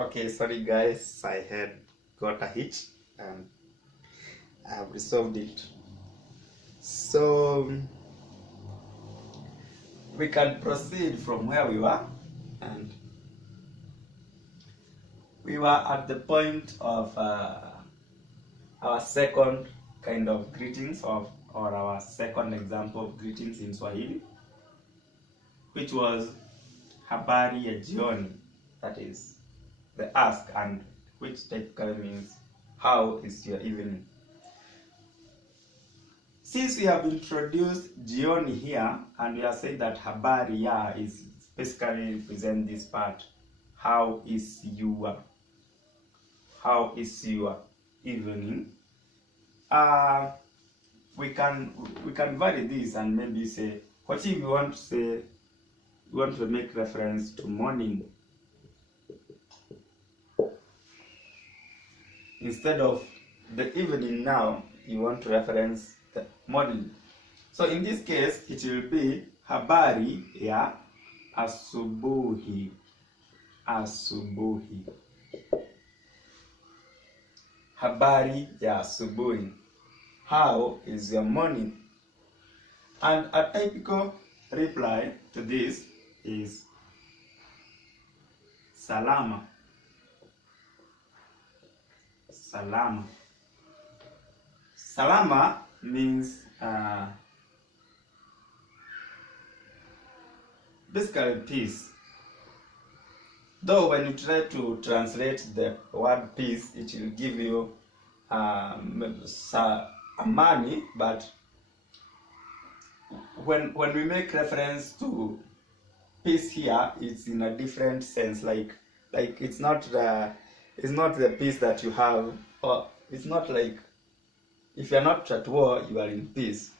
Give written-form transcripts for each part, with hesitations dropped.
Okay, sorry guys, I had got a hitch and I have resolved it. So we can proceed from where we were, and we were at the point of our second kind of greetings or our second example of greetings in Swahili, which was habari ya jioni, that is the ask, and which typically means how is your evening. Since we have introduced jioni here and we have said that habari ya is basically represent this part, how is your evening, we can vary this and maybe say, what if we want to say, we want to make reference to morning instead of the evening. Now you want to reference the morning, so in this case it will be habari ya asubuhi. Habari ya asubuhi, how is your morning? And a typical reply to this is salama. Salama means basically peace. Though when you try to translate the word peace, it will give you amani, but when we make reference to peace here, it's in a different sense. Like it's not the peace that you have, or it's not like if you're not at war, you are in peace.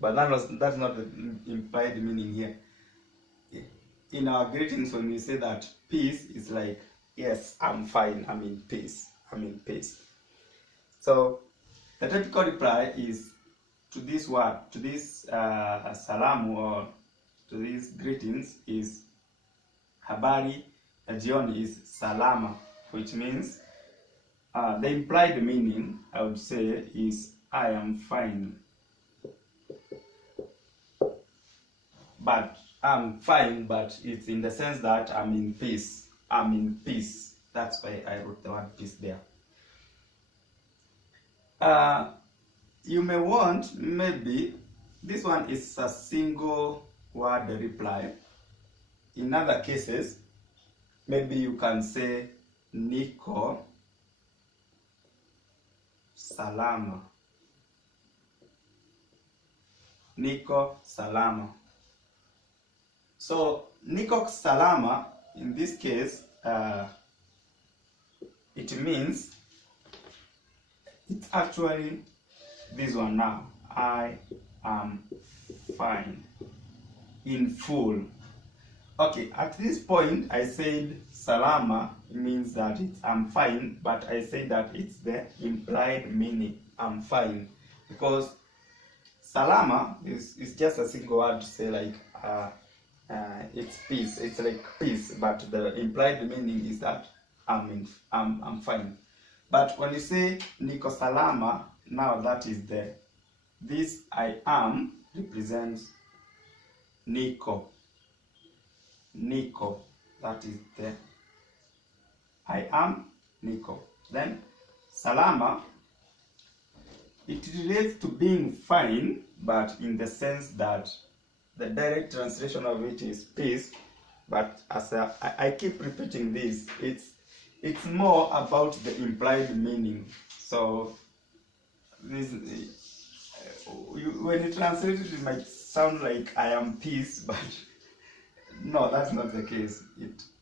But that's not the implied meaning here. In our greetings, when we say that peace is like, yes, I'm fine, I'm in peace. So the typical reply is to this word, to this salamu, or to these greetings, is habari ya jioni is salama, which means the implied meaning, I would say, is I am fine. But I'm fine, but it's in the sense that I'm in peace. That's why I wrote the word peace there. You may want, maybe, this one is a single word reply. In other cases, maybe you can say niko salama. Niko salama. So niko salama, in this case, it means, it's actually this one now. I am fine, in full. Okay, at this point I said salama means that I'm fine, but I say that it's the implied meaning, I'm fine, because salama is just a single word to say like it's peace, it's like peace, but the implied meaning is that I'm fine. But when you say niko salama, now that is this I am represents niko, that is the I am niko. Then salama, it relates to being fine, but in the sense that the direct translation of it is peace, but as I keep repeating this, it's more about the implied meaning. So this, when you translate it, it might sound like I am peace, but no, that's not the case.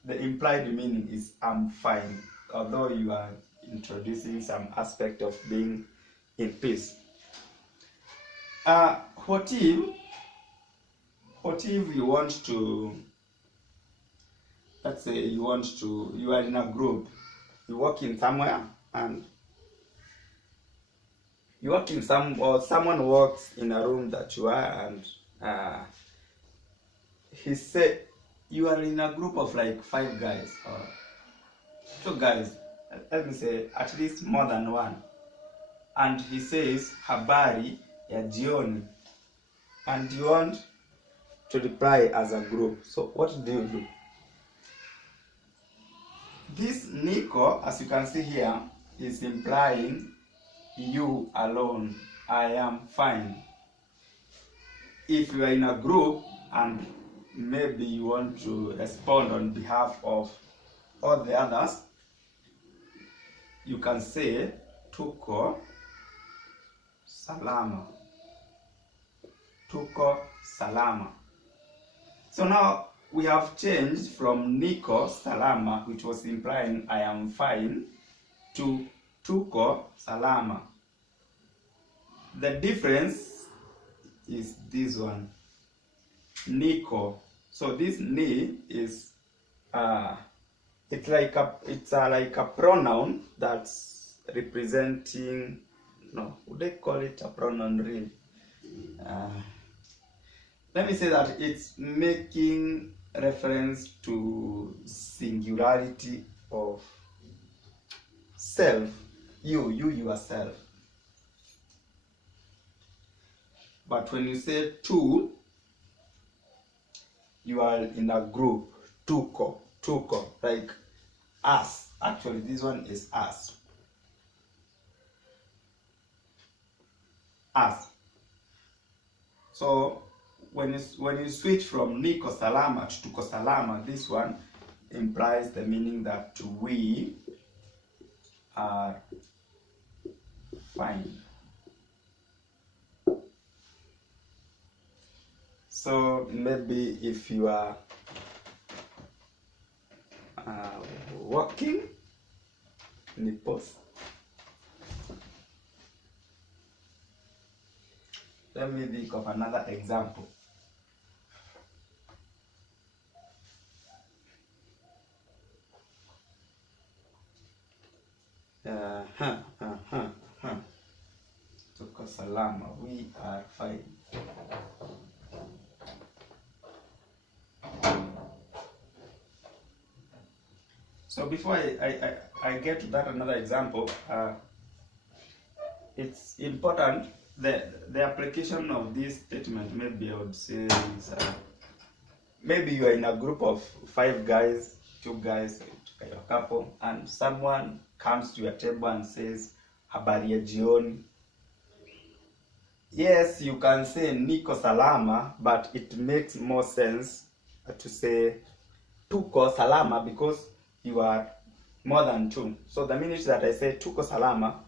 The implied meaning is I'm fine, although you are introducing some aspect of being in peace. What if you want to, let's say you are in a group, you work in somewhere, and or someone works in a room that you are, and he said you are in a group of like 5 guys, or two guys, let me say at least more than one, and he says habari ya jioni, and you want to reply as a group. So what do you do? This Nico, as you can see here, is implying you alone. I am fine. If you are in a group and maybe you want to respond on behalf of all the others, you can say tuko salama. Tuko salama. So now we have changed from Niko salama, which was implying I am fine, to tuko salama. The difference is this one, Niko. So this ni is it's like a pronoun that's representing, no, would they call it a pronoun really? Let me say that it's making reference to singularity of self, you yourself. But when you say two, you are in a group, tuko, like us. Actually, this one is us. Us. So when you switch from Niko salama to tuko salama, this one implies the meaning that we are fine. So maybe if you are walking, ni pause. Let me think of another example. Tuko salama, we are fine. So before I get to that another example, it's important that the application of this statement, maybe I would say is, maybe you are in a group of 5 guys, 2 guys, a couple, and someone comes to your table and says habari ya jioni. Yes, you can say niko salama, but it makes more sense to say tuko salama because you are more than 2. So the minute that I say tuko salama,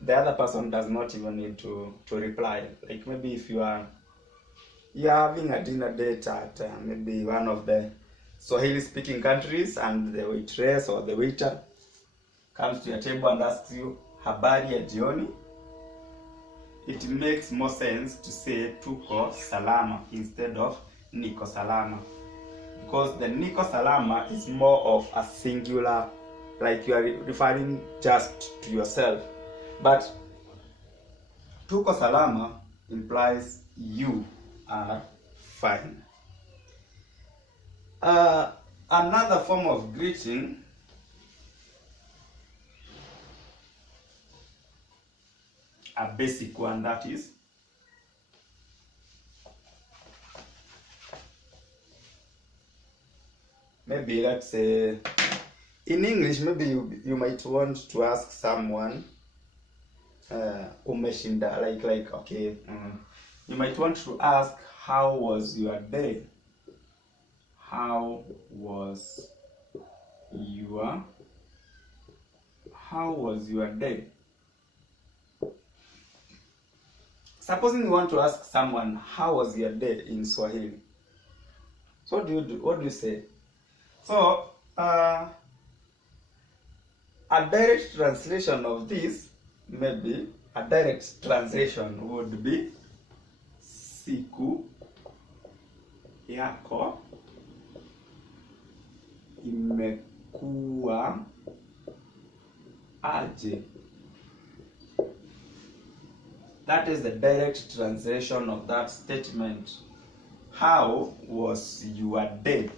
the other person does not even need to reply. Like maybe if you're having a dinner date at maybe one of the Swahili speaking countries, and the waitress or the waiter comes to your table and asks you habari ya jioni, it makes more sense to say tuko salama instead of niko salama, because the niko salama is more of a singular, like you are referring just to yourself, but tuko salama implies you are fine. Another form of greeting, a basic one, that is maybe, let's say in English, maybe you might want to ask someone umeshinda, like okay, you might want to ask how was your day. How was your day? Supposing you want to ask someone how was your day in Swahili, so what do you say? So a direct translation of this, maybe a direct translation would be siku yako imekuwa aje. That is the direct translation of that statement. How was your day?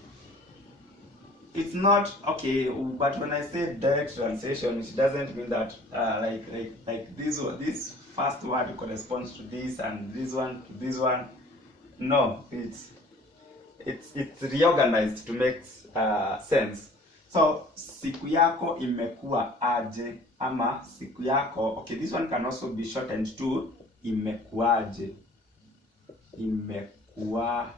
it's not okay, but when I say direct translation, it doesn't mean that like this first word corresponds to this and this one to this one. No, it's reorganized to make sense. So siku yako imekuwa aje, ama siku yako, okay, this one can also be shortened to imekuaje. Imekuaje.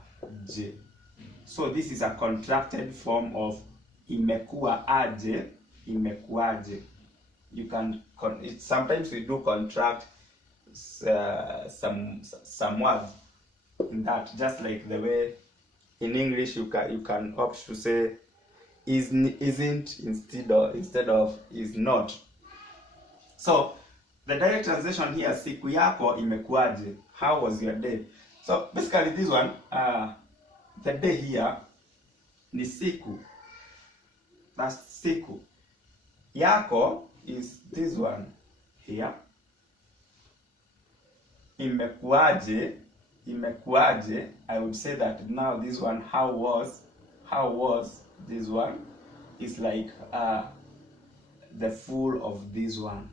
So this is a contracted form of imekuwa aje, imekuaje. You can sometimes we do contract some words in that, just like the way in English you can opt to say isn't instead of is not. So the direct translation here, siku yako imekuaje, how was your day? So basically this one, the day here ni siku. That's siku. Yako is this one here. Imekuaje, I would say that now this one, how was this one is like the full of this one.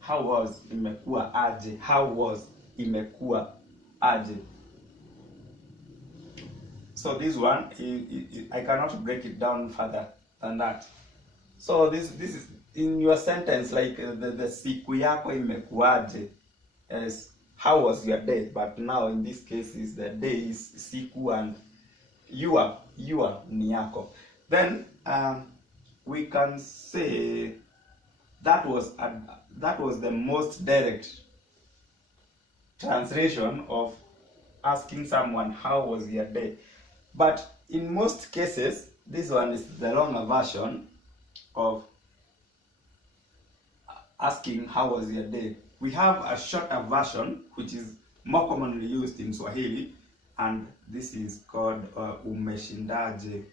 How was imekuwa aje? How was imekuwa aje? So this one, I cannot break it down further than that. So this is in your sentence, like the siku yako imekuaje is how was your day, but now in this case is the day is siku and your ni yako. Then we can say that was the most direct translation of asking someone how was your day. But in most cases, this one is the longer version of asking how was your day. We have a shorter version which is more commonly used in Swahili, and this is called umeshindaje.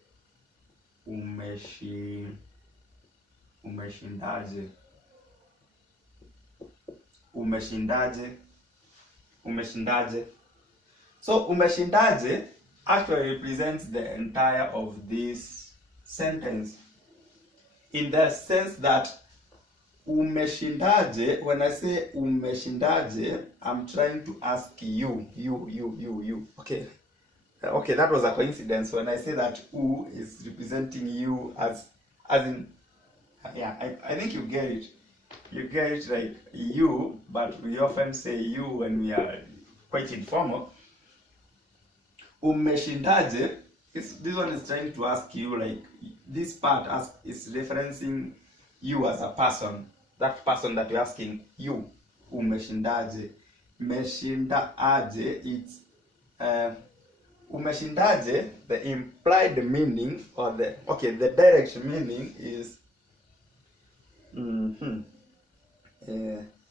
Umeshindaje. So umeshindaje actually represents the entire of this sentence, in the sense that umeshindaje, when I say umeshindaje, I'm trying to ask you. Okay, that was a coincidence when I say that u is representing you as in, yeah, I think you get it. You get it, like you, but we often say you when we are quite informal. Umeshindaje, this one is trying to ask you, like this part is referencing you as a person, that person that you're asking, you. Umeshindaje. Meshindaje, it's umeshindaje, the implied meaning, or the direct meaning is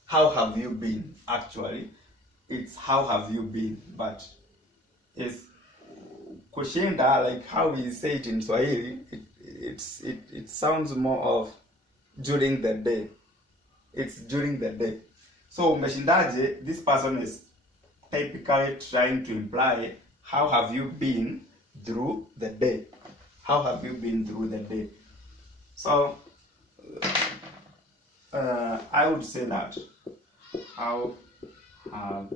how have you been. Actually it's how have you been, but it's kushinda, like how we say it in Swahili, it sounds more of during the day. It's during the day. So umeshindaje, this person is typically trying to imply how have you been through the day. How have you been through the day? So I would say that how have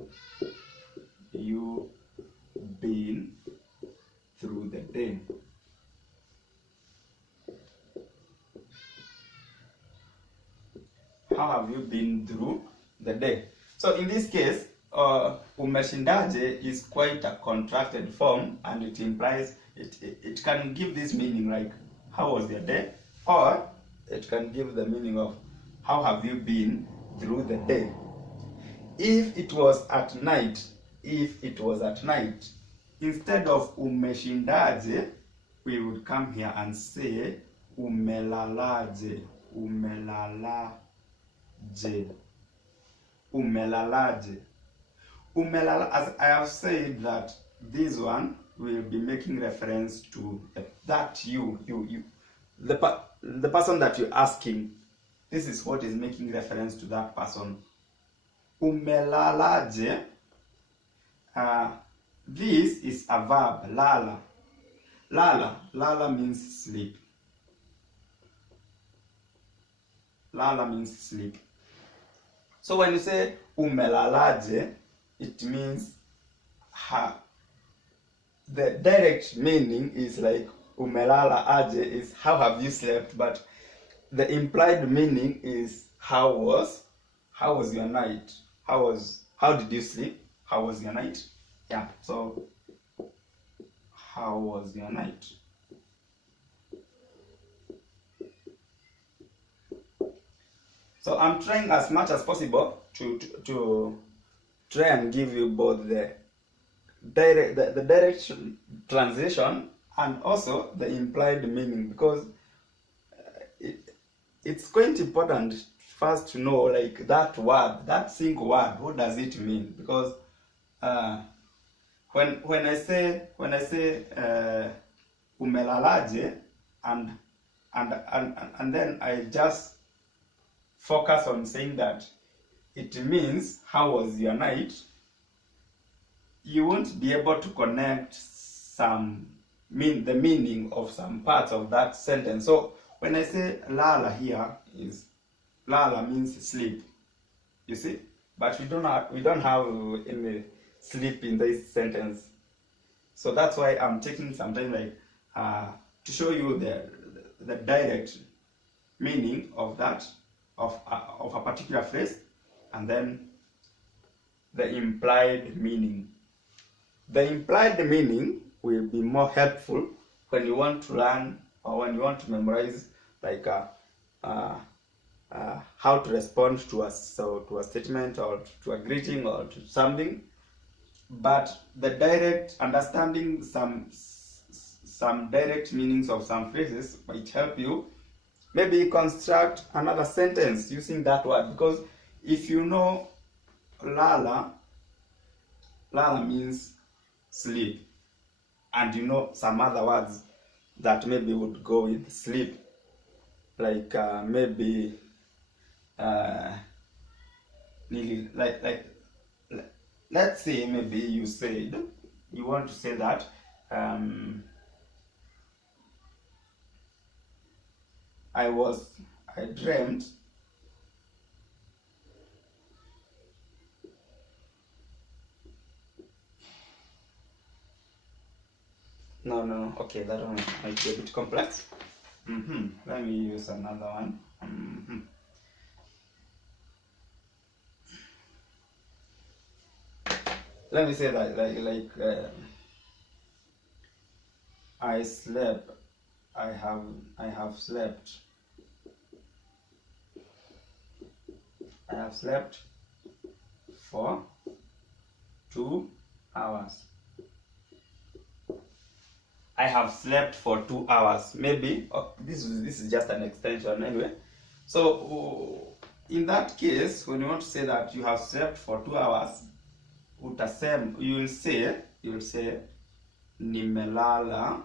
you been through the day? How have you been through the day? So in this case, umeshindaje is quite a contracted form, and it implies it can give this meaning like how was your day, or it can give the meaning of how have you been through the day. If it was at night, instead of umeshindaje, we would come here and say umelalaje. As I have said, that this one will be making reference to that the person that you're asking. This is what is making reference to that person. Umelalaje. This is a verb, lala. Lala means sleep. Lala means sleep. So when you say umelalaje, it means the direct meaning is like umelala aje is how have you slept, but the implied meaning is how was your night? How did you sleep? How was your night? Yeah, so how was your night? So I'm trying as much as possible to try and give you both the direct translation and also the implied meaning, because it's quite important first to know like that word, that single word, what does it mean? Because when I say umelalaje and then I just focus on saying that it means how was your night, you won't be able to connect the meaning of some parts of that sentence. So when I say lala here, is lala means sleep, you see, but we don't have any sleep in this sentence. So that's why I'm taking some time like to show you the direct meaning of that of a particular phrase, and then the implied meaning. The implied meaning will be more helpful when you want to learn or when you want to memorize like how to respond to a statement or to a greeting or to something. But the direct understanding some direct meanings of some phrases might help you maybe construct another sentence using that word, because if you know lala means sleep, and you know some other words that maybe would go with sleep, like maybe let's say maybe you said you want to say that I dreamt no, okay, that one might be a bit complex. Let me use another one. Let me say that I slept. I have slept. I have slept for 2 hours. I have slept for 2 hours. Maybe this is just an extension anyway. So in that case, when you want to say that you have slept for 2 hours, you will say nimelala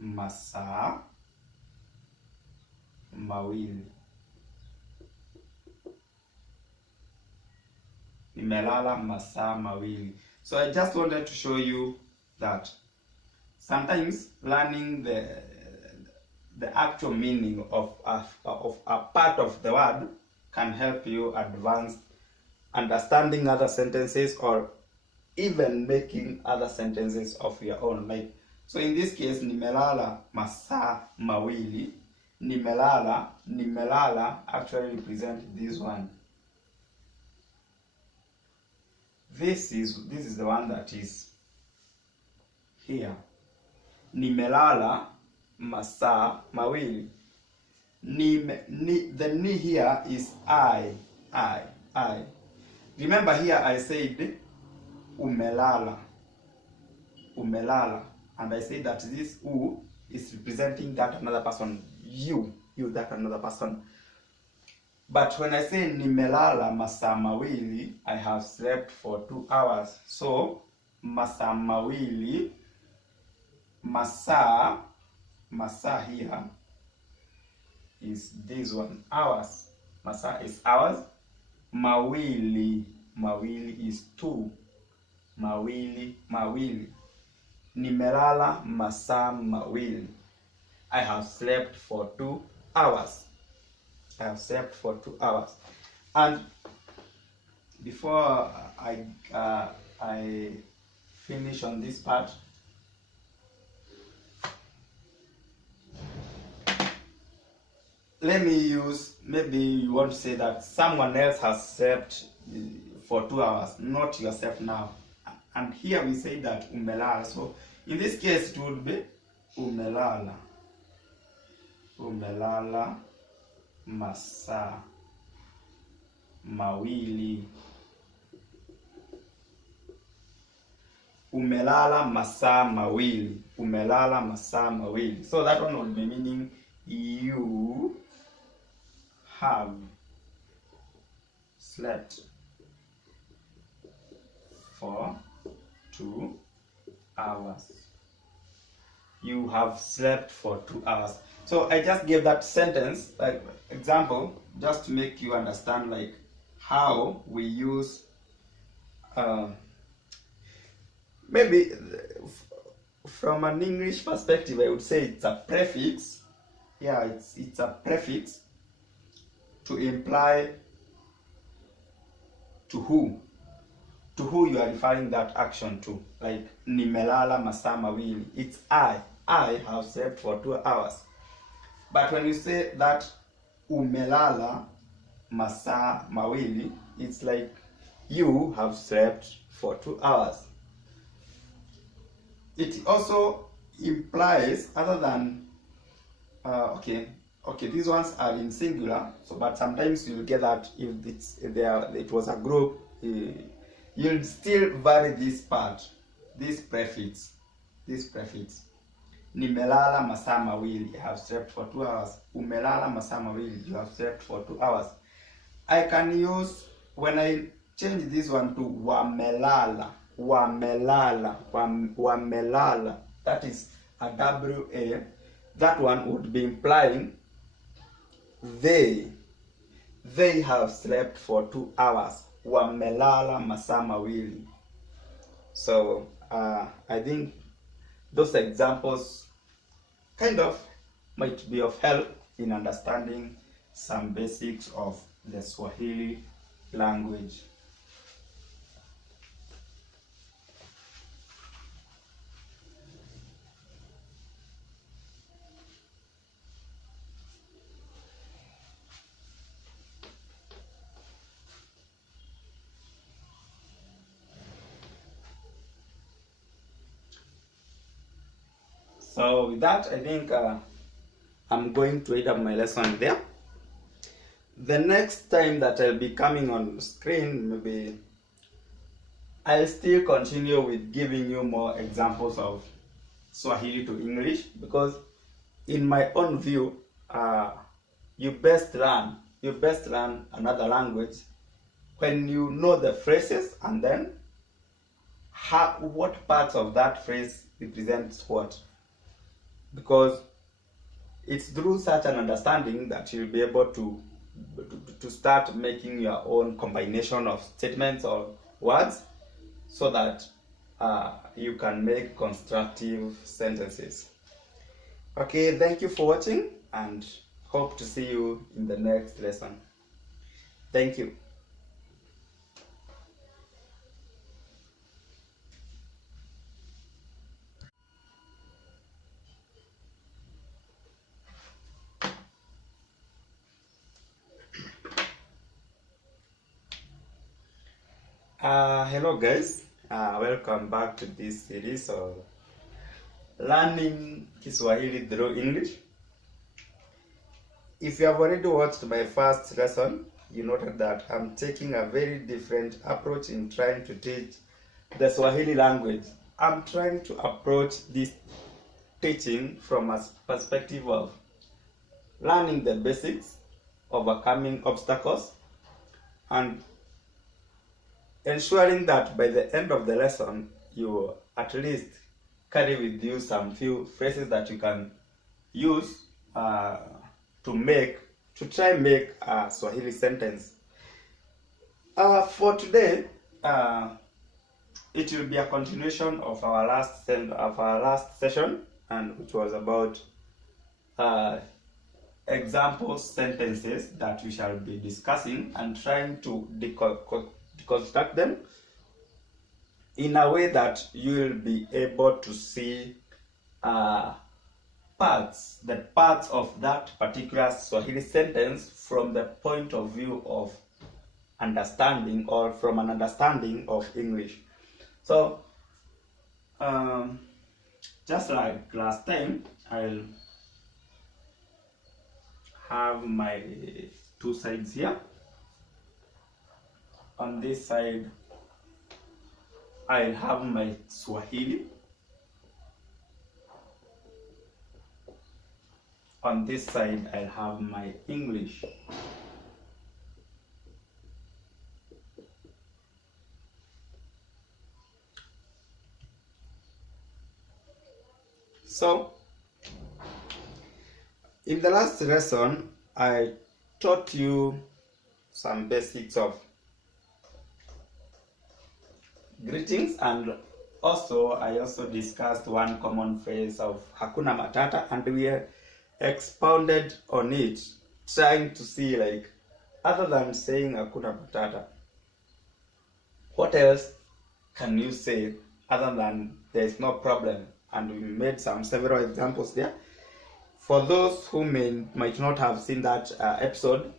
masaa mawili. Nimelala masaa mawili. So I just wanted to show you that sometimes learning the actual meaning of a part of the word can help you advance understanding other sentences or even making other sentences of your own. Like, so in this case, nimelala masaa mawili. Nimelala actually represent this one. This is the one that is here. Nimelala masaa mawili. The ni here is I. Remember here I said umelala, and I said that this u is representing that another person, you that another person. But when I say nimelala masaa mawili, I have slept for 2 hours. So masaa mawili, masaa here is this one, hours. Masaa is hours. Mawili is 2. mawili mawili. Nimelala masaa mawili. I have slept for 2 hours. I have slept for 2 hours. And before I finish on this part, let me use, maybe you want to say that someone else has slept for 2 hours, not yourself now. And here we say that umelala. So in this case it would be umelala. Umelala masaa mawili. Umelala masaa mawili. Umelala masaa mawili. So that one would be meaning you have slept for 2 hours. You have slept for 2 hours. So I just gave that sentence, like example, just to make you understand like how we use maybe from an English perspective I would say it's a prefix. Yeah, it's a prefix to imply to who you are referring that action to. Like nimelala masaa mawili, it's I have slept for 2 hours. But when you say that umelala masaa mawili, it's like you have slept for 2 hours. It also implies, other than okay, these ones are in singular, so but sometimes you'll get that if it was a group, you'll still vary this part, this prefix. Nimelala masaa mawili, I have slept for 2 hours. Umelala masaa mawili, you have slept for 2 hours. I can use, when I change this one to wamelala, that is a WA, that one would be implying they have slept for 2 hours. Wamelala masaa mawili. So I think those examples kind of might be of help in understanding some basics of the Swahili language. So with that, I think I'm going to end up my lesson there. The next time that I'll be coming on screen, maybe I'll still continue with giving you more examples of Swahili to English, because in my own view, you best learn another language when you know the phrases and then what parts of that phrase represents what. Because it's through such an understanding that you'll be able to start making your own combination of statements or words, so that you can make constructive sentences. Okay, thank you for watching and hope to see you in the next lesson. Thank you. Hello guys, welcome back to this series of learning Kiswahili through English. If you have already watched my first lesson, you noted that I'm taking a very different approach in trying to teach the Swahili language. I'm trying to approach this teaching from a perspective of learning the basics, overcoming obstacles, and ensuring that by the end of the lesson, you at least carry with you some few phrases that you can use to try make a Swahili sentence. For today, it will be a continuation of our last session, and which was about example sentences that we shall be discussing and trying to deconstruct them in a way that you will be able to see the parts of that particular Swahili sentence from the point of view of understanding, or from an understanding of English. So just like last time, I'll have my two sides here. On this side, I'll have my Swahili. On this side, I'll have my English. So, in the last lesson, I taught you some basics of greetings, and I also discussed one common phrase of Hakuna Matata, and we expounded on it, trying to see, like, other than saying Hakuna Matata, what else can you say other than there's no problem? And we made several examples there. For those who might not have seen that episode,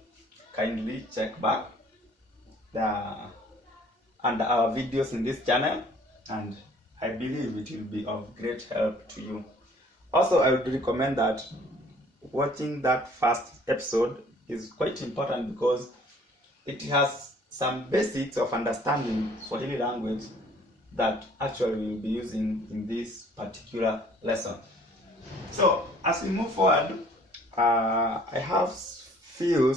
kindly check back under our videos in this channel, and I believe it will be of great help to you. Also, I would recommend that watching that first episode is quite important, because it has some basics of understanding Swahili language that actually we'll be using in this particular lesson. So, as we move forward, I have few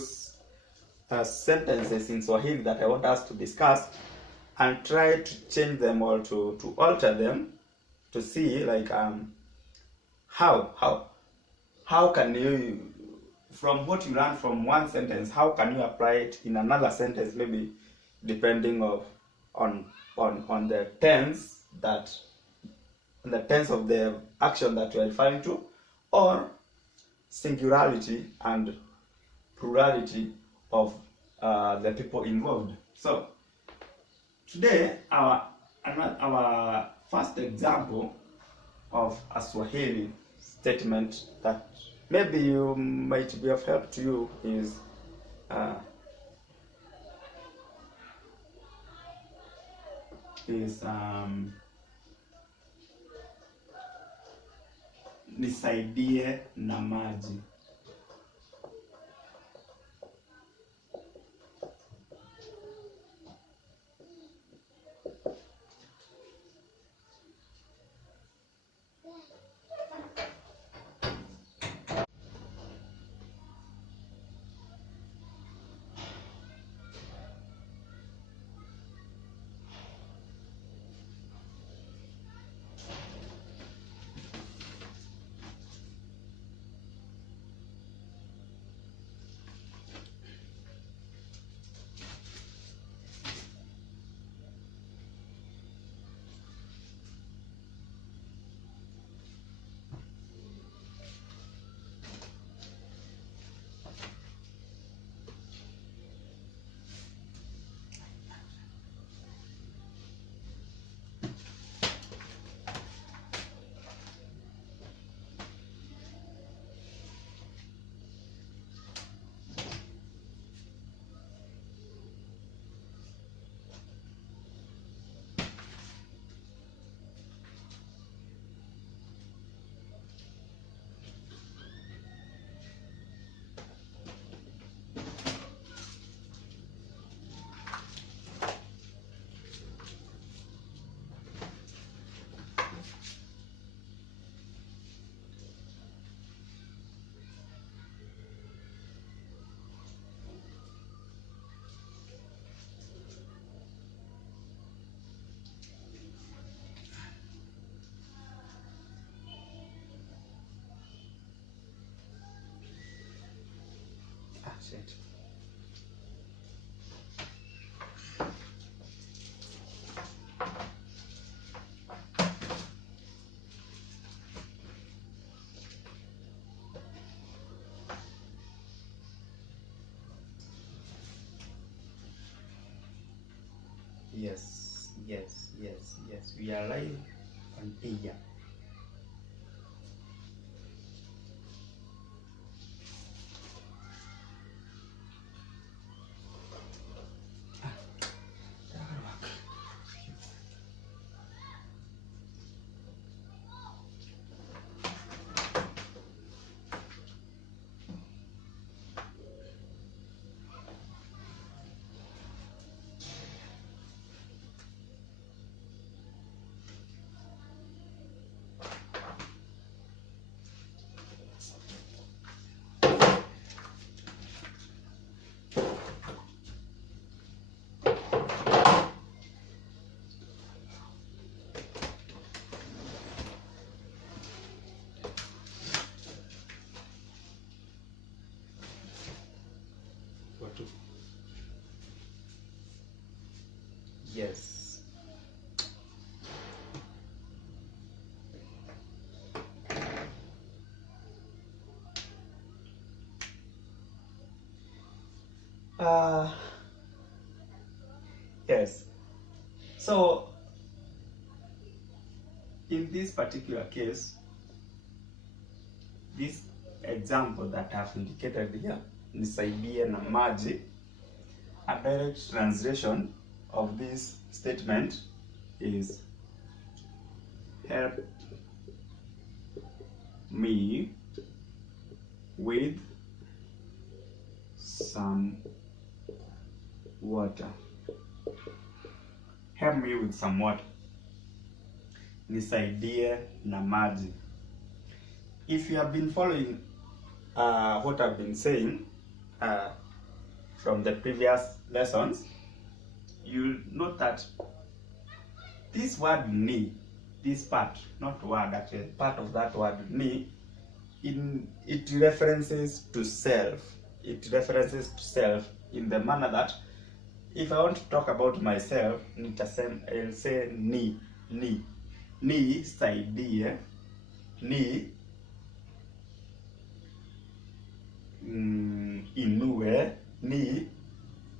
sentences in Swahili that I want us to discuss and try to change them, or to alter them, to see, like, how can you, from what you learn from one sentence, how can you apply it in another sentence, maybe depending on the tense of the action that you are referring to, or singularity and plurality of the people involved. So today, our first example of a Swahili statement that maybe you might be of help to you is nisaidie na maji. Shit. Yes, yes, yes, yes. We are live on here. What to? Yes. Yes. So in this particular case, this example that I've indicated here, nisaidie na maji, a direct translation of this statement is help me with some water. Help me with some water. Nisaidie na maji. If you have been following what I've been saying from the previous lessons, you'll note that this word ni, this part, not word actually, part of that word ni, it references to self. It references to self in the manner that if I want to talk about myself, I'll say ni, saidie, ni, inue, ni,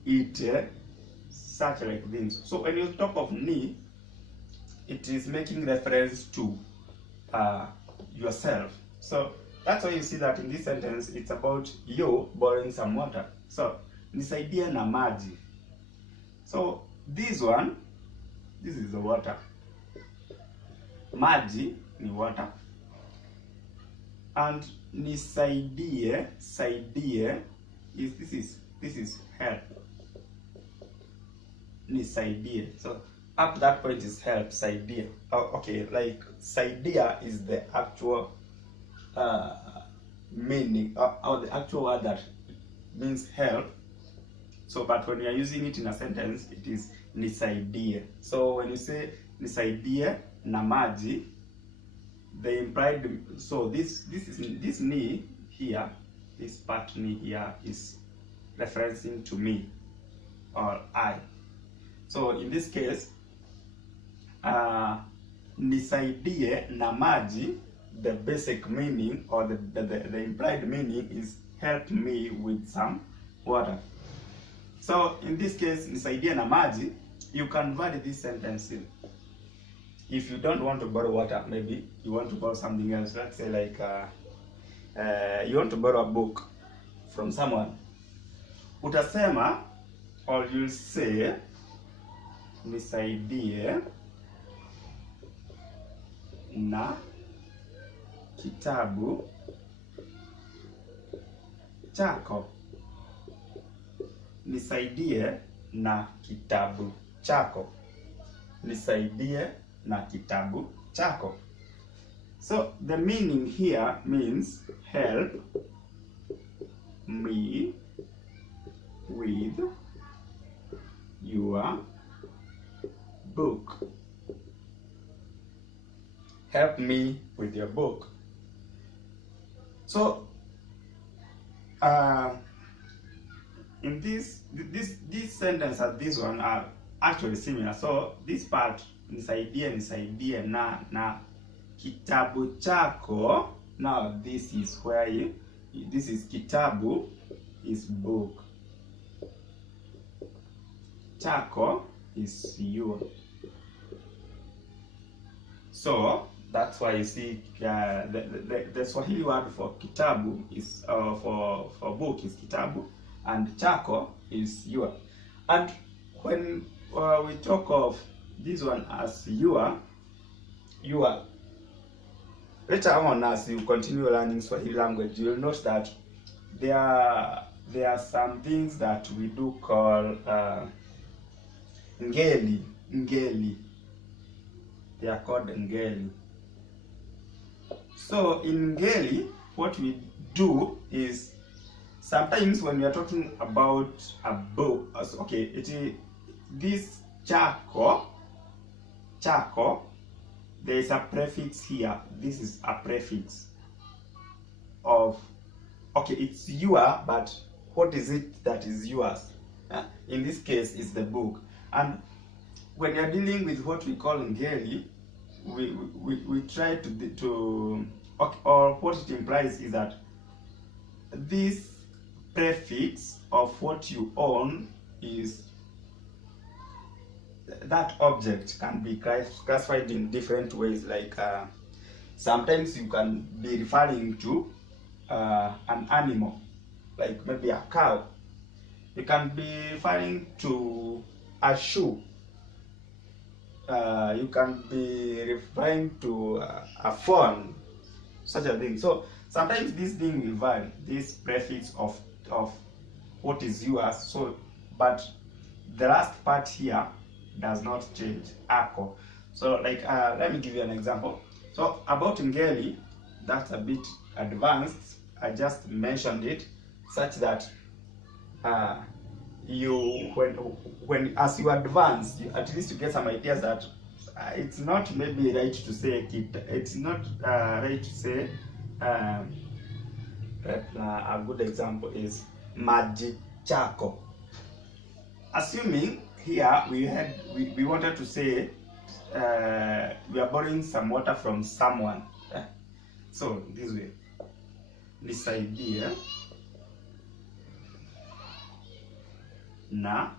ite, such like things. So when you talk of ni, it is making reference to yourself. So that's why you see that in this sentence, it's about you borrowing some water. So, nisaidie na maji. So, this one, this is the water. Maji ni water. And nisaidie, saidie, this is help. Nisaidie. So, up to that point is help, saidie. Oh, okay, like saidia is the actual meaning or the actual word that means help. So but when you are using it in a sentence, it is nisaidie. So when you say nisaidie na maji, the implied, so this ni here, this part ni here is referencing to me or I. So in this case, nisaidie na maji, the basic meaning or the implied meaning is help me with some water. So in this case, nisaidie na maji, you can vary this sentence in. If you don't want to borrow water, maybe you want to borrow something else. Let's say like you want to borrow a book from someone. Utasema, or you'll say, nisaidie na kitabu chako. Nisaidie na kitabu chako. Nisaidie na kitabu chako. So the meaning here means help me with your book. Help me with your book. So in this sentence and this one are actually similar. So this part, nisaidie na kitabu chako. Now this is where this is kitabu, is book. Chako is your. So that's why you see the Swahili word for kitabu is for book is kitabu, and chako is your. And when we talk of this one as your, later on as you continue learning Swahili language, you will note that there are some things that we do call ngeli. They are called ngeli. So in ngeli, what we do is sometimes when we are talking about a book, okay, it is this chako, there is a prefix here. This is a prefix of, okay, it's your, but what is it that is yours? In this case, it's the book. And when you're dealing with what we call ngeli, we try to or what it implies is that this prefix of what you own is that object can be classified in different ways. Like sometimes you can be referring to an animal, like maybe a cow. You can be referring to a shoe. You can be referring to a phone, such a thing. So sometimes this thing will vary, this prefix of what is yours. So, but the last part here does not change, ako. So like let me give you an example. So about ngeli, that's a bit advanced. I just mentioned it such that when as you advance, at least you get some ideas that it's not maybe right to say it's not right to say a good example is maji chako. Assuming here we wanted to say we are borrowing some water from someone. So this way, nisaidie na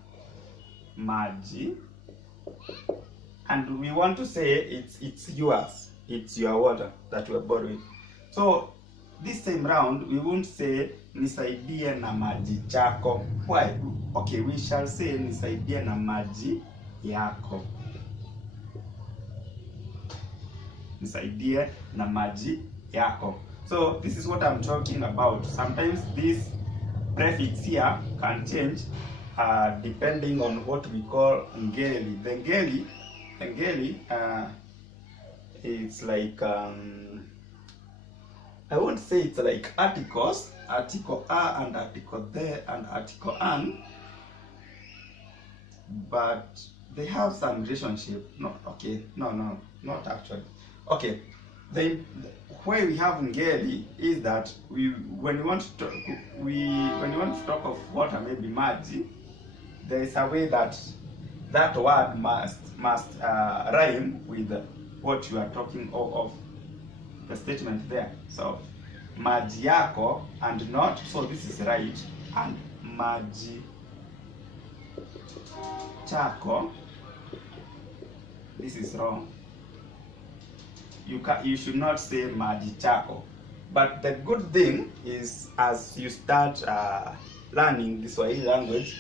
maji, and we want to say it's yours, it's your water that we're borrowing. So this time round we won't say nisaidie na maji chako. Why? Okay, we shall say nisaidie na maji yako. Nisaidie na maji yako. So this is what I'm talking about. Sometimes this prefix here can change depending on what we call ngeli. The ngeli, it's like I won't say it's like articles, article a and article the and article an, but they have some relationship. No, okay, no, not actually. Okay, the where we have ngeli is that when you want to talk of water, maybe maji, there is a way that word must rhyme with what you are talking of the statement there. So maji yako and not, so this is right, and maji chako, this is wrong. You should not say maji chako. But the good thing is, as you start learning the Swahili language,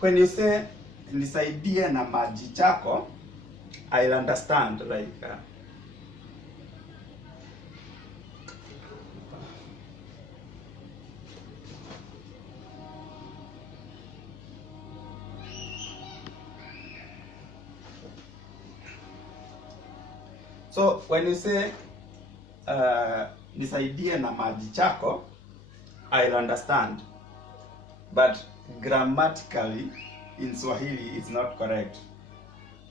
when you say nisaidie na maji chako, I'll understand, like so when you say nisaidie na maji chako, I'll understand. But grammatically in Swahili it's not correct.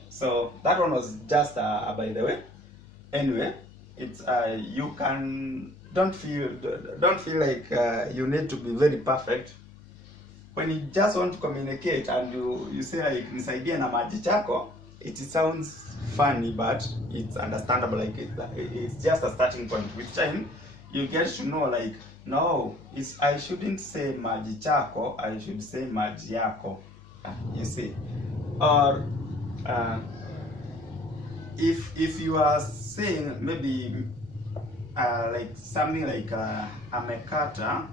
So that one was just by the way. Anyway, it's you can don't feel like you need to be very perfect. When you just want to communicate and you say like nisaidie na maji chako, it sounds funny, but it's understandable. Like it's just a starting point. With time, you get to know like, no, I shouldn't say maji chako, I should say maji yako. You see, Or if you are saying maybe like something like amekata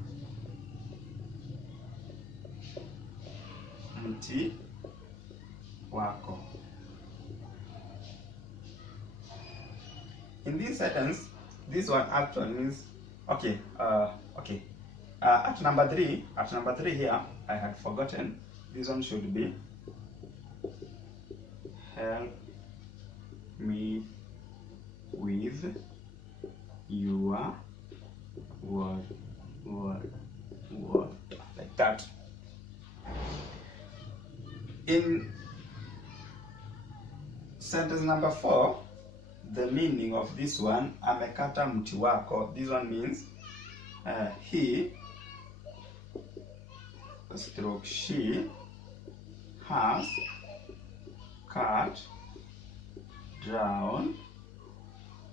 mti wako. In this sentence, this one actually means okay. At number three here, I had forgotten. This one should be help me with your word, like that. In sentence number 4, the meaning of this one, amekata mti wako, this one means he stroke she has cut down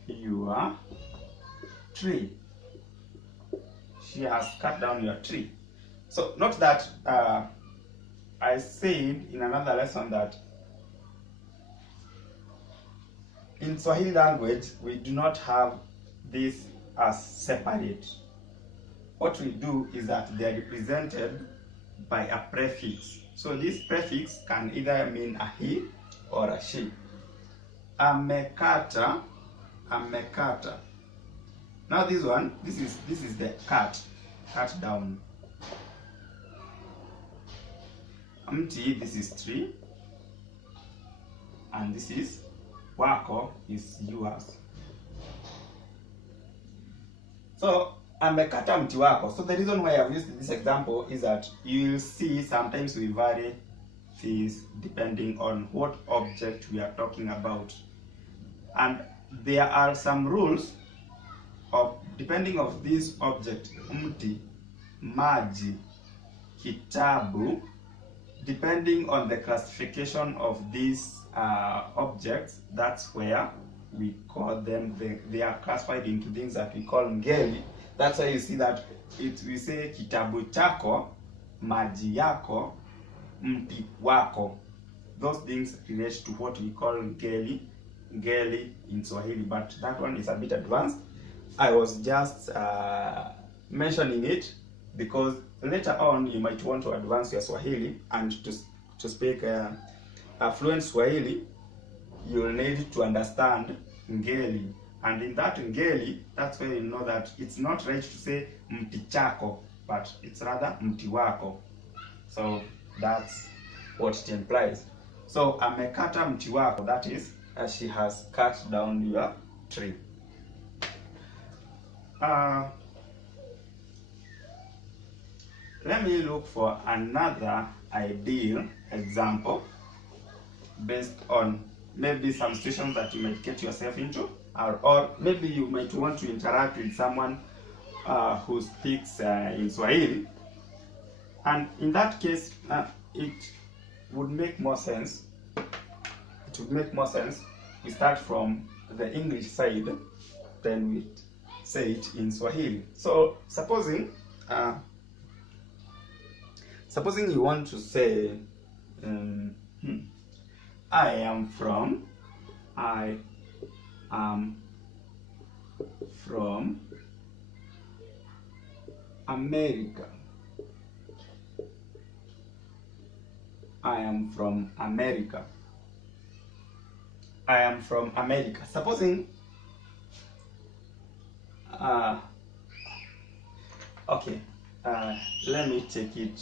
your tree. She has cut down your tree. So note that I said in another lesson that in Swahili language we do not have this as separate. What we do is that they are represented by a prefix. So this prefix can either mean a he or a she. Amekata. Now this one, this is the cut down. Mti, this is tree, and this is wako, is yours. So amekata mti wako. So the reason why I've used this example is that you will see sometimes we vary this depending on what object we are talking about, and there are some rules of depending of this object, mti, maji, kitabu. Depending on the classification of these objects, that's where we call them. They are classified into things that we call ngeli. That's why you see that we say kitabu chako, maji yako, mti wako. Those things relate to what we call ngeli in Swahili, but that one is a bit advanced. I was just mentioning it because later on you might want to advance your Swahili, and to speak fluent Swahili, you'll need to understand ngeli. And in that ngeli, that's where you know that it's not right to say mti chako, but it's rather mti wako. So that's what it implies. So amekata mti wako, that is, she has cut down your tree. Let me look for another ideal example based on maybe some situations that you might get yourself into, or maybe you might want to interact with someone who speaks in Swahili, and in that case it would make more sense. It would make more sense we start from the English side, then we say it in Swahili. So supposing you want to say I am from America. I am from America. I am from America. Supposing okay, let me take it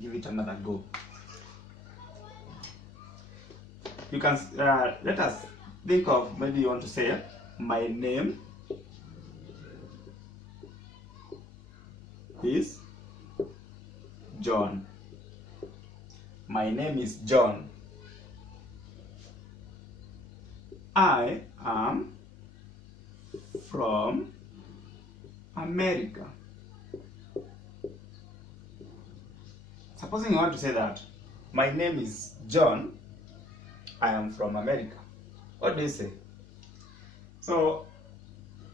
give it another go. You can let us think of, maybe you want to say my name is John. My name is John. I am from America. Supposing you want to say that my name is John, I am from America, what do you say? So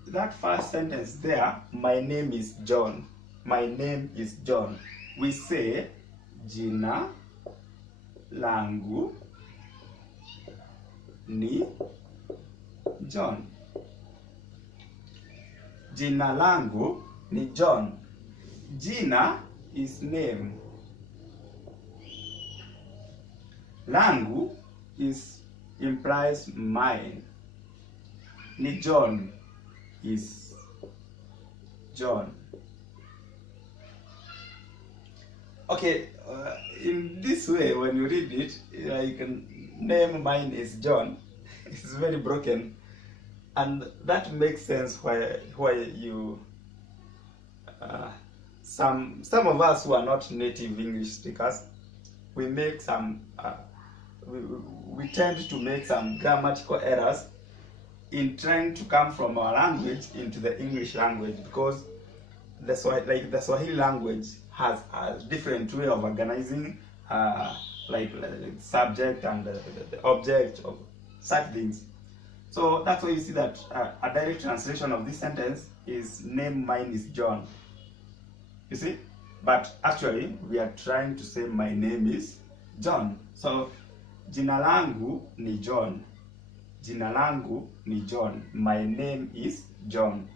that first sentence there, my name is John, my name is John, we say jina langu ni John. Jina langu ni John. Jina is name. Langu is implies mine. Ni John is John. Okay, in this way, when you read it, you can name mine is John. It's very broken, and that makes sense why you some of us who are not native English speakers, we make some we tend to make some grammatical errors in trying to come from our language into the English language, because the Swahili language has a different way of organizing like subject and the object of such things. So that's why you see that a direct translation of this sentence is name mine is John. You see? But actually we are trying to say my name is John. So jina langu ni John. Jina langu ni John. My name is John.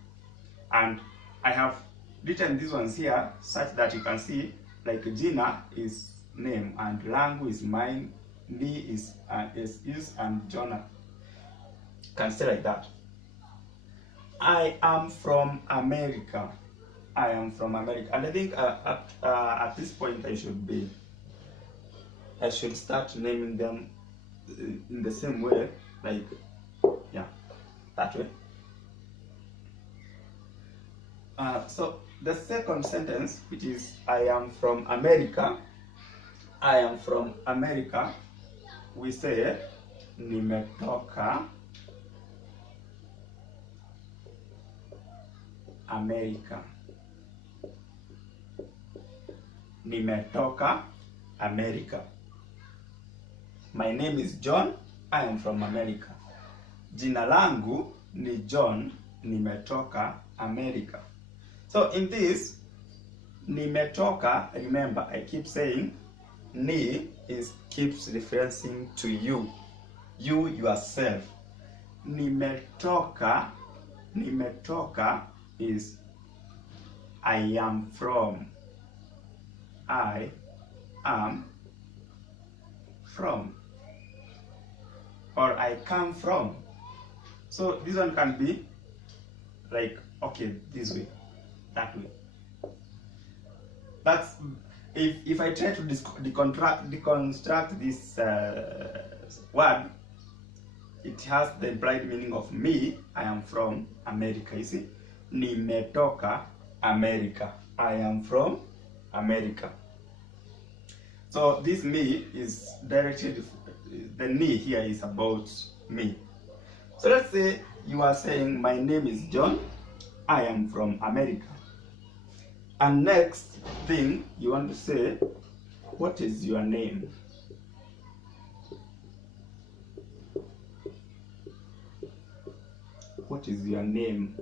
And I have written these ones here such that you can see, like jina is name and langu is mine, ni is and John can say like that. I am from America. I am from America. And I think at this point I should start naming them in the same way, like, yeah, that way. So the second sentence, which is I am from America, I am from America, we say nimetoka America. Nimetoka America. My name is John, I am from America. Jina langu ni John, nimetoka America. So in this, nimetoka, remember I keep saying, ni keeps referencing to you yourself. Nimetoka is I am from. I am from. Or I come from. So this one can be like, okay, this way, that way. That's if I try to deconstruct this word, it has the implied meaning of me. I am from America. You see, nimetoka America. I am from America. So this me is directed. The ni here is about me. So let's say you are saying my name is John. I am from America. And next thing you want to say, what is your name? What is your name?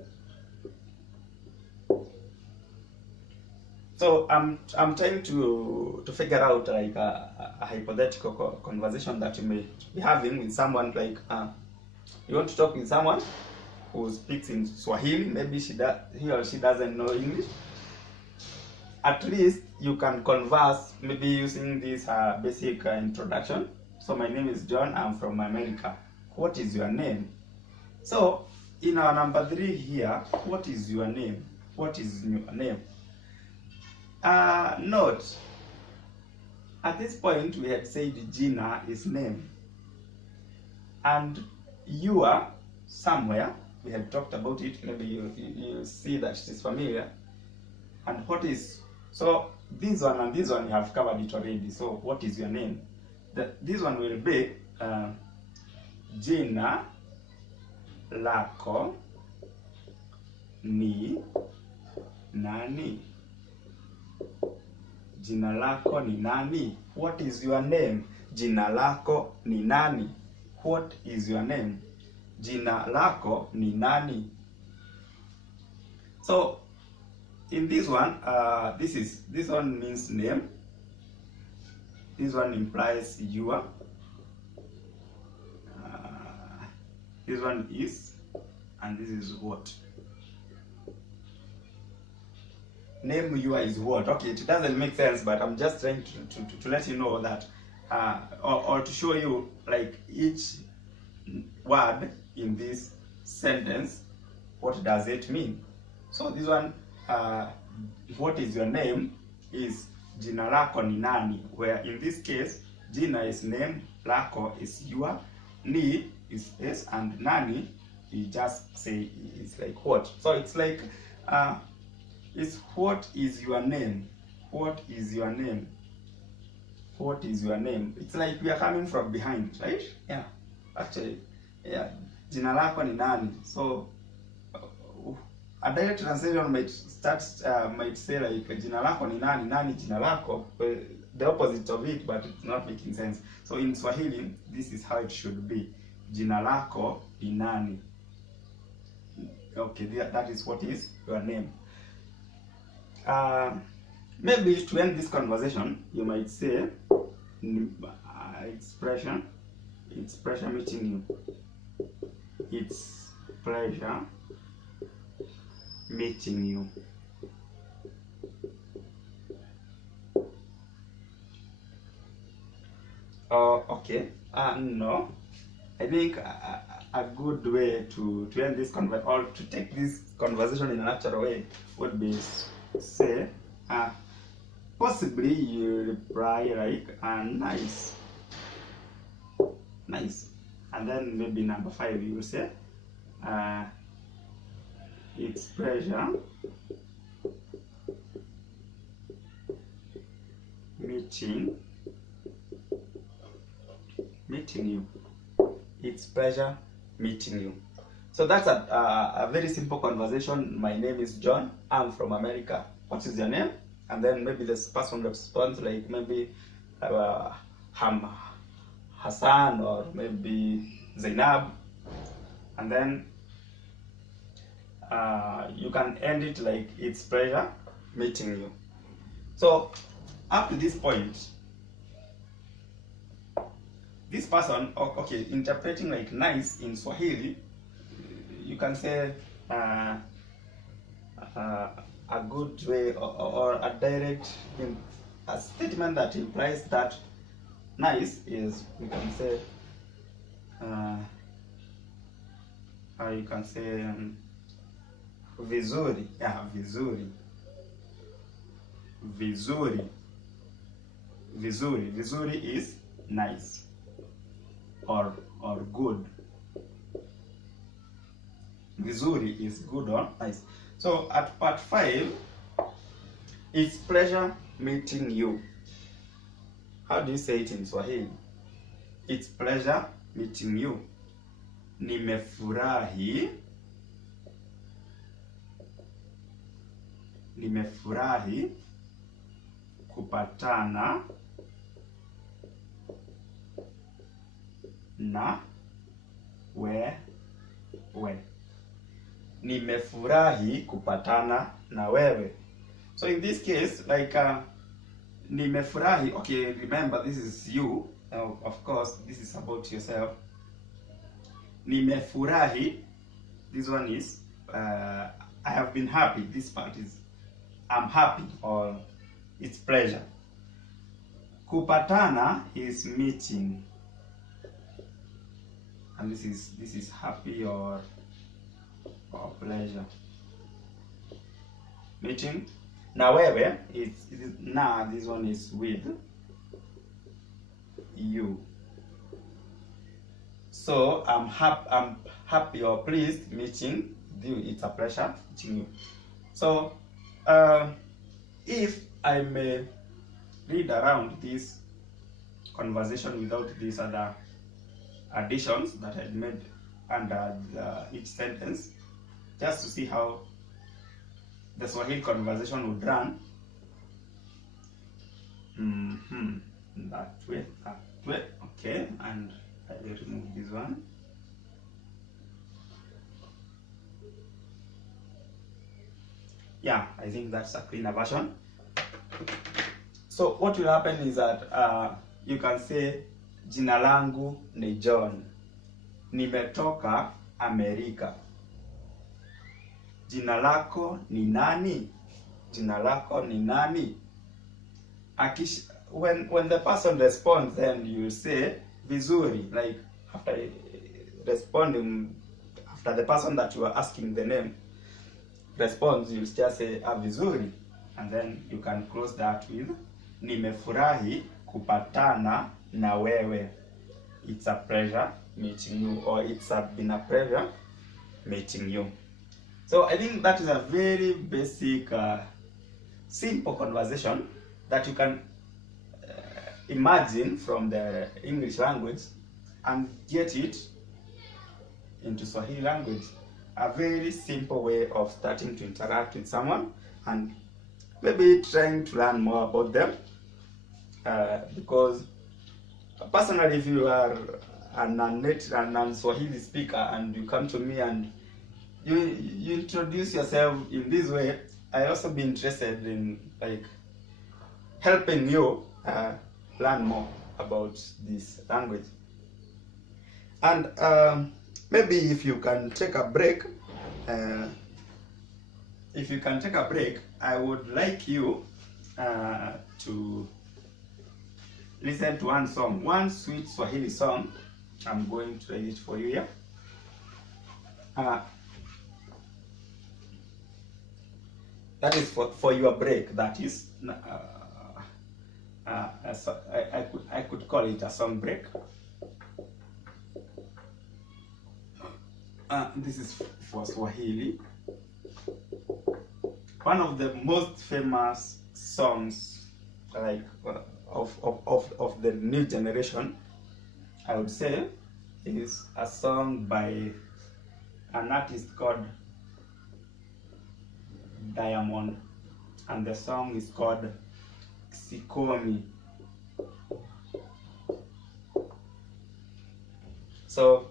So I'm trying to figure out like a hypothetical conversation that you may be having with someone, like you want to talk with someone who speaks in Swahili. Maybe he or she doesn't know English. At least you can converse, maybe using this basic introduction. So my name is John, I'm from America. What is your name? So in our number 3 here, what is your name? What is your name? Note, at this point we had said jina is name. And you are somewhere, we had talked about it, maybe you see that it is familiar. And what is, so this one and this one you have covered it already. So what is your name? This one will be jina lako ni nani? Jina lako ni nani? What is your name? Jina lako ni nani? What is your name? Jina lako ni nani? So in this one, this one means name. This one implies your. This one is, and this is what. Name your is what. Okay, it doesn't make sense, but I'm just trying to let you know that, or to show you like each word in this sentence, what does it mean. So this one, what is your name, is jina lako ni nani, where in this case jina is name, lako is your, ni is yes, and nani you just say it's like what. So it's like it's what is your name, what is your name, what is your name. It's like we are coming from behind, right? Yeah, actually, yeah, jina lako ni nani. So a direct translation might might say like jina lako ni nani, nani jina lako, the opposite of it, but it's not making sense. So in Swahili, this is how it should be. Jina lako ni nani. Okay, that is what is your name. Maybe to end this conversation, you might say expression. It's pleasure meeting you. It's pleasure meeting you. Okay. No. I think a good way to end this conversation, or to take this conversation in a natural way, would be say, possibly you reply like nice, nice, and then maybe number 5 you will say it's pleasure meeting you. It's pleasure meeting you. So that's a very simple conversation. My name is John. I'm from America. What is your name? And then maybe this person responds like maybe Hassan, or maybe Zainab. And then you can end it like it's pleasure meeting you. So up to this point, this person, okay, interpreting like nice in Swahili, you can say a good way, or a direct a statement that implies that nice is, we can say, you can say vizuri. Yeah, vizuri. Vizuri. Vizuri. Vizuri is nice, or good. Vizuri is good or nice. So at part 5, it's pleasure meeting you. How do you say it in Swahili? It's pleasure meeting you. Nimefurahi kupatana na wewe. Nimefurahi kupatana na wewe. So in this case, like nimefurahi, okay, remember this is you. Of course, this is about yourself. Nimefurahi, this one is I have been happy. This part is I'm happy, or it's pleasure. Kupatana is meeting, and this is happy or pleasure. Meeting. Na wewe is na, this one is with you. So I'm happy or pleased meeting you. It's a pleasure meeting you. So if I may read around this conversation without these other additions that I made under each sentence, just to see how the Swahili conversation would run. That way, okay, and I will remove this one. Yeah, I think that's a cleaner version. So what will happen is that you can say jina langu ni John. Nimetoka Amerika. Jina lako ni nani? Jina lako ni nani? When the person responds, then you say vizuri, like after responding, after the person that you are asking the name responds, you just say vizuri, and then you can close that with nimefurahi kupatana na wewe. It's a pleasure meeting you, or it's been a pleasure meeting you. So I think that is a very basic, simple conversation that you can imagine from the English language and get it into Swahili language. A very simple way of starting to interact with someone and maybe trying to learn more about them. Because personally, if you are a non-Swahili speaker and you come to me and you introduce yourself in this way, I also be interested in like helping you learn more about this language. And maybe if you can take a break, I would like you to listen to one song, one sweet Swahili song. I'm going to read it for you here. That is for your break. That is, I could call it a song break. This is for Swahili. One of the most famous songs, like of the new generation, I would say, is a song by an artist called Diamond, and the song is called Sikomi. So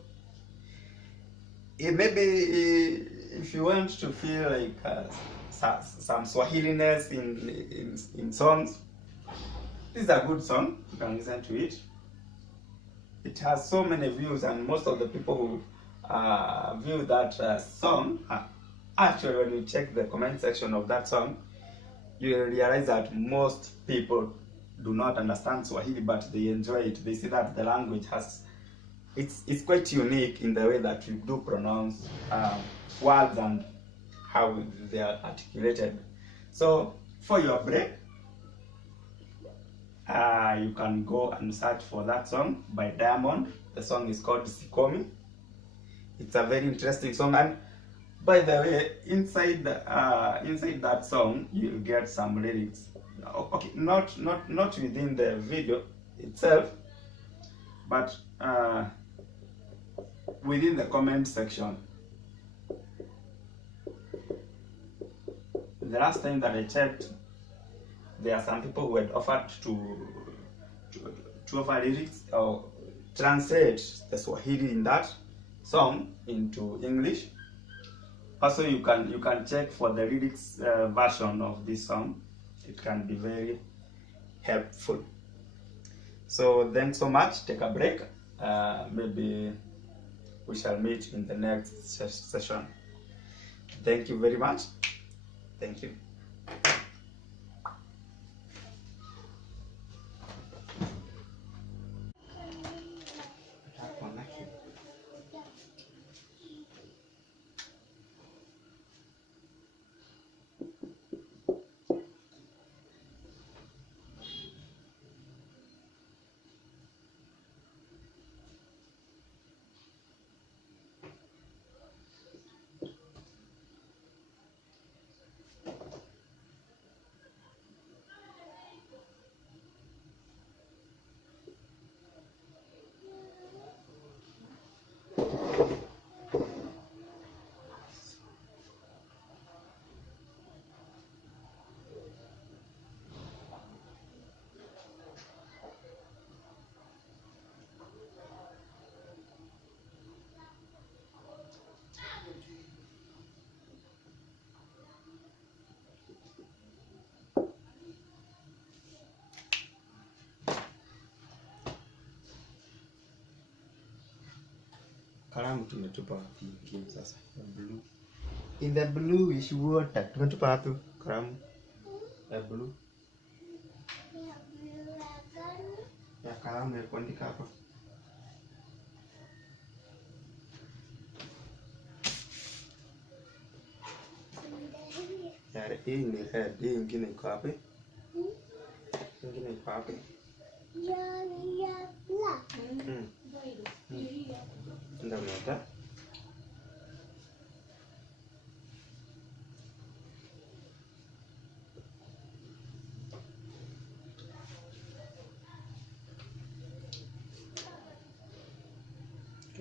maybe if you want to feel like some Swahiliness in songs, this is a good song. You can listen to it. It has so many views, and most of the people who view that song, actually when you check the comment section of that song, you will realize that most people do not understand Swahili, but they enjoy it. They see that the language has, it's quite unique in the way that you do pronounce words and how they are articulated. So for your break, you can go and search for that song by Diamond. The song is called Sikomi. It's a very interesting song, and by the way, inside that song you'll get some lyrics. Okay, not within the video itself, but within the comment section. The last time that I checked, there are some people who had offered to offer lyrics or translate the Swahili in that song into English. Also, you can check for the lyrics version of this song. It can be very helpful. So thanks so much. Take a break. Maybe we shall meet in the next session. Thank you very much. Thank you. kalamu tumetupa wapi ingine sasa? Blue. In the bluish water. Tumetupa wapi kalamu? Ya blue. Ya kalamu ya kuandika hapa. Ya hii ni red. Hii ingine iko wapi? Ingine iko wapi? Ndio meta.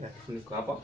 Ya kifuniko hapa.